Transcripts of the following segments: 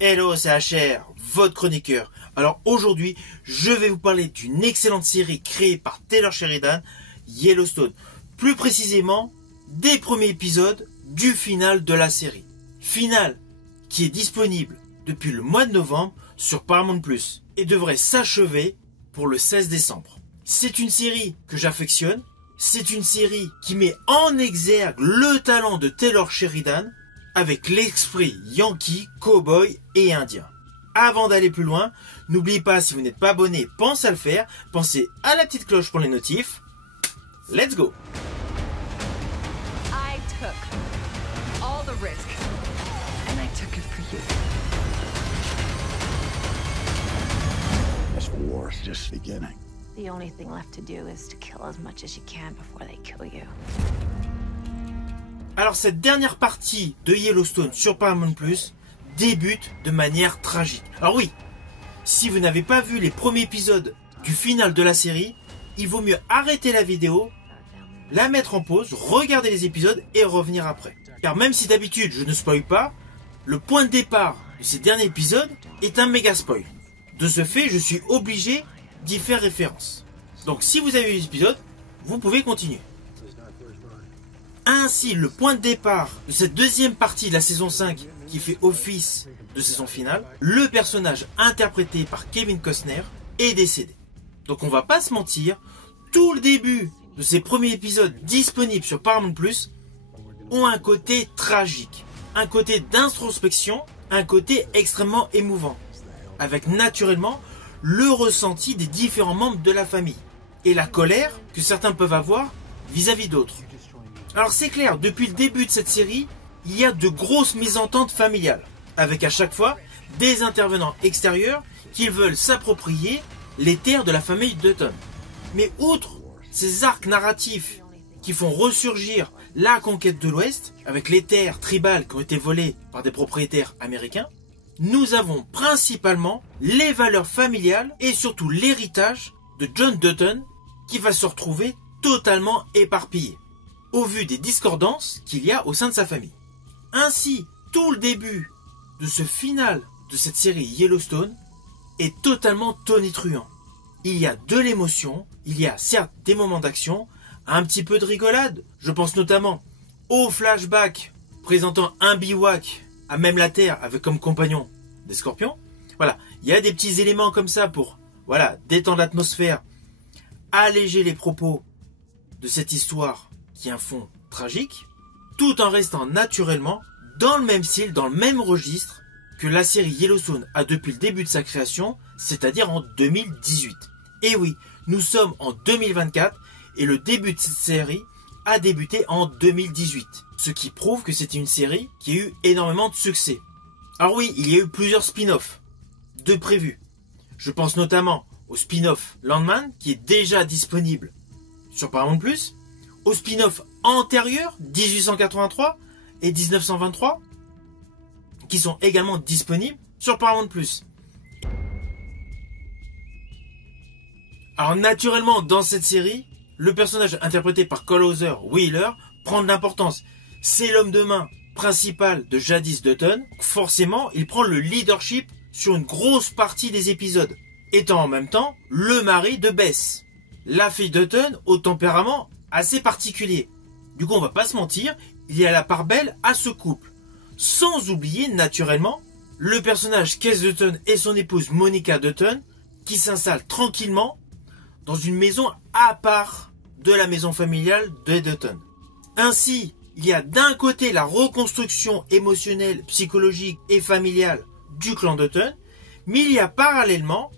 Hello, c'est HR, votre chroniqueur. Alors aujourd'hui, je vais vous parler d'une excellente série créée par Taylor Sheridan, Yellowstone. Plus précisément, des premiers épisodes du final de la série. Finale qui est disponible depuis le mois de novembre sur Paramount+, et devrait s'achever pour le 16 décembre. C'est une série que j'affectionne. C'est une série qui met en exergue le talent de Taylor Sheridan avec l'esprit yankee, cowboy et indien. Avant d'aller plus loin, n'oubliez pas, si vous n'êtes pas abonné, pensez à le faire. Pensez à la petite cloche pour les notifs. Let's go! I took all the risk, and I took it for you. This war's just beginning. The only thing left to do is to kill as much as you can before they kill you. Alors cette dernière partie de Yellowstone sur Paramount+, débute de manière tragique. Alors oui, si vous n'avez pas vu les premiers épisodes du final de la série, il vaut mieux arrêter la vidéo, la mettre en pause, regarder les épisodes et revenir après. Car même si d'habitude je ne spoil pas, le point de départ de ces derniers épisodes est un méga spoil. De ce fait, je suis obligé d'y faire référence. Donc si vous avez vu l'épisode, vous pouvez continuer. Ainsi, le point de départ de cette deuxième partie de la saison 5 qui fait office de saison finale, le personnage interprété par Kevin Costner est décédé. Donc on va pas se mentir, tout le début de ces premiers épisodes disponibles sur Paramount+, ont un côté tragique, un côté d'introspection, un côté extrêmement émouvant, avec naturellement le ressenti des différents membres de la famille et la colère que certains peuvent avoir vis-à-vis d'autres. Alors c'est clair, depuis le début de cette série, il y a de grosses mésententes familiales, avec à chaque fois des intervenants extérieurs qui veulent s'approprier les terres de la famille Dutton. Mais outre ces arcs narratifs qui font ressurgir la conquête de l'Ouest, avec les terres tribales qui ont été volées par des propriétaires américains, nous avons principalement les valeurs familiales et surtout l'héritage de John Dutton qui va se retrouver totalement éparpillé, au vu des discordances qu'il y a au sein de sa famille. Ainsi, tout le début de ce final de cette série Yellowstone est totalement tonitruant. Il y a de l'émotion, il y a certes des moments d'action, un petit peu de rigolade. Je pense notamment au flashback présentant un bivouac à même la Terre avec comme compagnon des scorpions. Voilà, il y a des petits éléments comme ça pour détendre l'atmosphère, alléger les propos de cette histoire qui a un fond tragique, tout en restant naturellement dans le même style, dans le même registre que la série Yellowstone a depuis le début de sa création, c'est-à-dire en 2018. Et oui, nous sommes en 2024 et le début de cette série a débuté en 2018, ce qui prouve que c'est une série qui a eu énormément de succès. Alors oui, il y a eu plusieurs spin-offs de prévus. Je pense notamment au spin-off Landman qui est déjà disponible sur Paramount+, au spin-off antérieur 1883 et 1923 qui sont également disponibles sur Paramount+. Alors naturellement, dans cette série, le personnage interprété par Cole Hauser Wheeler prend de l'importance. C'est l'homme de main principal de Jadis Dutton. Forcément, il prend le leadership sur une grosse partie des épisodes, étant en même temps le mari de Bess, la fille Dutton au tempérament assez particulier. Du coup, on va pas se mentir, il y a la part belle à ce couple. Sans oublier naturellement le personnage Kes Dutton et son épouse Monica Dutton qui s'installent tranquillement dans une maison à part de la maison familiale de Dutton. Ainsi, il y a d'un côté la reconstruction émotionnelle, psychologique et familiale du clan Dutton, mais il y a parallèlement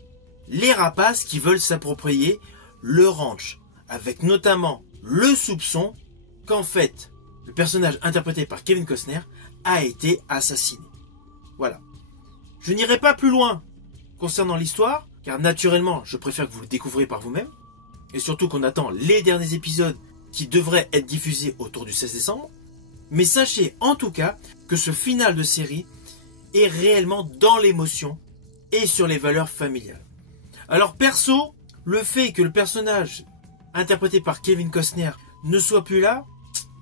les rapaces qui veulent s'approprier le ranch, avec notamment le soupçon qu'en fait, le personnage interprété par Kevin Costner a été assassiné. Voilà. Je n'irai pas plus loin concernant l'histoire, car naturellement, je préfère que vous le découvriez par vous-même, et surtout qu'on attend les derniers épisodes qui devraient être diffusés autour du 16 décembre. Mais sachez en tout cas que ce final de série est réellement dans l'émotion et sur les valeurs familiales. Alors perso, le fait que le personnage interprété par Kevin Costner ne soit plus là,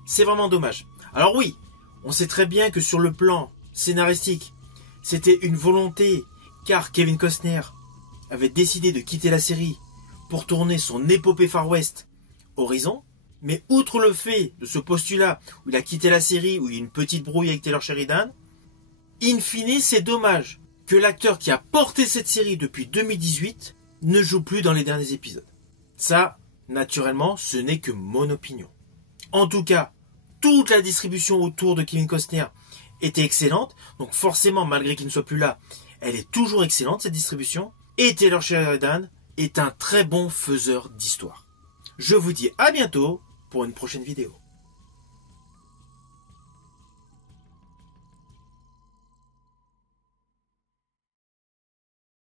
c'est vraiment dommage. Alors oui, on sait très bien que sur le plan scénaristique, c'était une volonté, car Kevin Costner avait décidé de quitter la série pour tourner son épopée Far West Horizon. Mais outre le fait de ce postulat où il a quitté la série, où il y a une petite brouille avec Taylor Sheridan, in fine, c'est dommage que l'acteur qui a porté cette série depuis 2018 ne joue plus dans les derniers épisodes. Ça, naturellement, ce n'est que mon opinion. En tout cas, toute la distribution autour de Kevin Costner était excellente, donc forcément, malgré qu'il ne soit plus là, elle est toujours excellente, cette distribution, et Taylor Sheridan est un très bon faiseur d'histoire. Je vous dis à bientôt pour une prochaine vidéo.